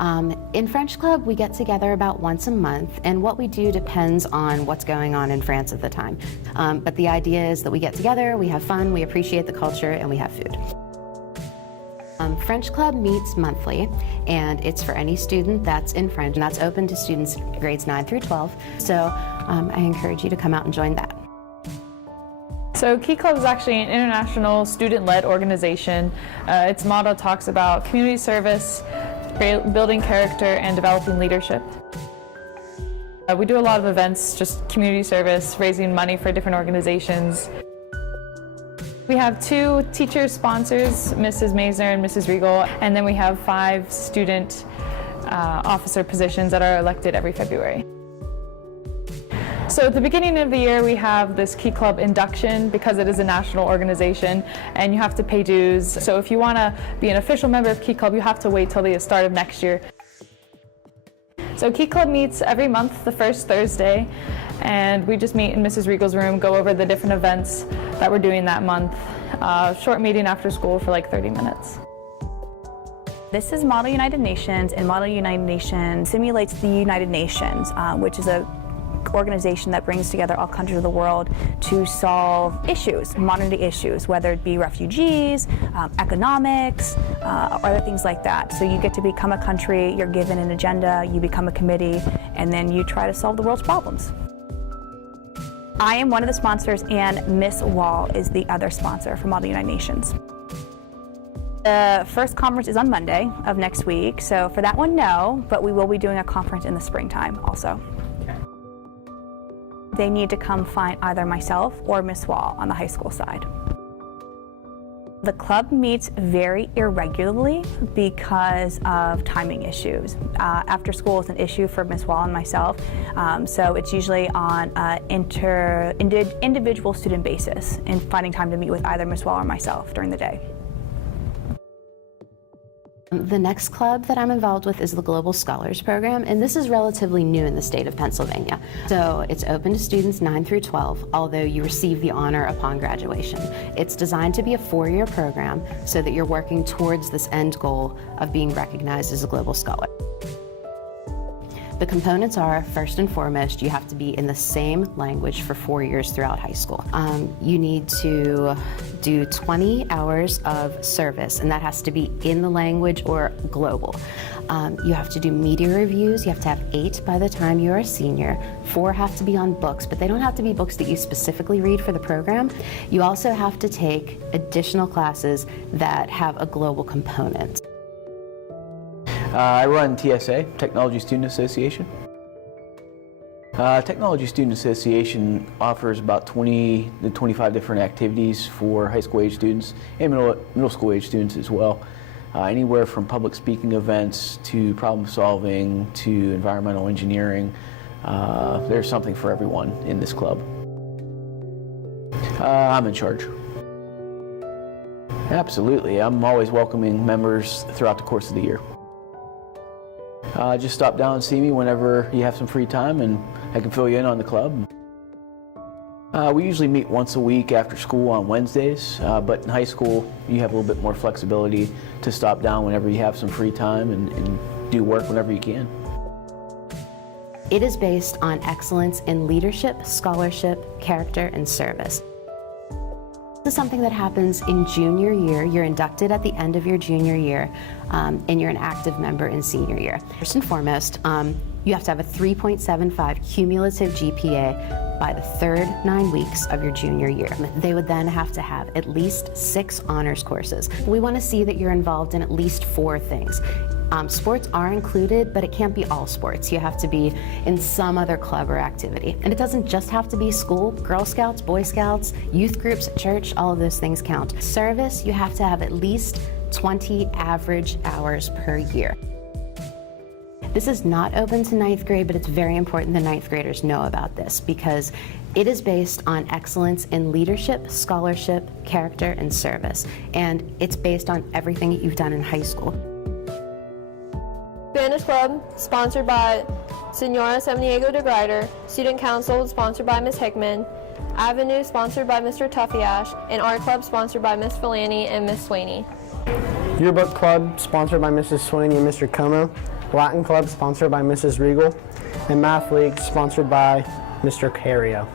In French Club, we get together about once a month, and what we do depends on what's going on in France at the time. But the idea is that we get together, we have fun, we appreciate the culture, and we have food. French Club meets monthly, and it's for any student that's in French, and that's open to students grades 9 through 12. So I encourage you to come out and join that. So Key Club is actually an international student-led organization. Its motto talks about community service, building character, and developing leadership. We do a lot of events, just community service, raising money for different organizations. We have 2 teacher sponsors, Mrs. Maisner and Mrs. Regal, and then we have 5 student officer positions that are elected every February. So at the beginning of the year, we have this Key Club induction because it is a national organization and you have to pay dues. So if you want to be an official member of Key Club, you have to wait till the start of next year. So Key Club meets every month, the first Thursday, and we just meet in Mrs. Regal's room, go over the different events that we're doing that month. Short meeting after school for like 30 minutes. This is Model United Nations, and Model United Nations simulates the United Nations, which is an organization that brings together all countries of the world to solve issues, modern day issues, whether it be refugees, economics, or other things like that. So you get to become a country, you're given an agenda, you become a committee, and then you try to solve the world's problems. I am one of the sponsors, and Miss Wall is the other sponsor for Model United Nations. The first conference is on Monday of next week, so for that one, no, but we will be doing a conference in the springtime also. They need to come find either myself or Miss Wall on the high school side. The club meets very irregularly because of timing issues. After school is an issue for Miss Wall and myself, so it's usually on an individual student basis and finding time to meet with either Miss Wall or myself during the day. The next club that I'm involved with is the Global Scholars Program, and this is relatively new in the state of Pennsylvania. So it's open to students 9 through 12, although you receive the honor upon graduation. It's designed to be a 4-year program so that you're working towards this end goal of being recognized as a global scholar. The components are, first and foremost, you have to be in the same language for 4 years throughout high school. You need to do 20 hours of service, and that has to be in the language or global. You have to do media reviews. You have to have 8 by the time you're a senior. 4 have to be on books, but they don't have to be books that you specifically read for the program. You also have to take additional classes that have a global component. I run TSA, Technology Student Association. Technology Student Association offers about 20 to 25 different activities for high school age students and middle school age students as well. Anywhere from public speaking events to problem solving to environmental engineering. There's something for everyone in this club. I'm in charge. Absolutely, I'm always welcoming members throughout the course of the year. Just stop down and see me whenever you have some free time and I can fill you in on the club. We usually meet once a week after school on Wednesdays, but in high school you have a little bit more flexibility to stop down whenever you have some free time and do work whenever you can. It is based on excellence in leadership, scholarship, character, and service. This is something that happens in junior year. You're inducted at the end of your junior year, and you're an active member in senior year. First and foremost, you have to have a 3.75 cumulative GPA by the third 9 weeks of your junior year. They would then have to have at least 6 honors courses. We want to see that you're involved in at least 4 things. Sports are included, but it can't be all sports. You have to be in some other club or activity. And it doesn't just have to be school. Girl Scouts, Boy Scouts, youth groups at church, all of those things count. Service, you have to have at least 20 average hours per year. This is not open to 9th grade, but it's very important that 9th graders know about this because it is based on excellence in leadership, scholarship, character, and service. And it's based on everything that you've done in high school. Spanish Club, sponsored by Senora Samaniego de Grider. Student Council, sponsored by Ms. Hickman. Avenue, sponsored by Mr. Tuffiash. And Art Club, sponsored by Ms. Filani and Ms. Swaney. Yearbook Club, sponsored by Mrs. Swaney and Mr. Como. Latin Club sponsored by Mrs. Regal, and Math League sponsored by Mr. Cario.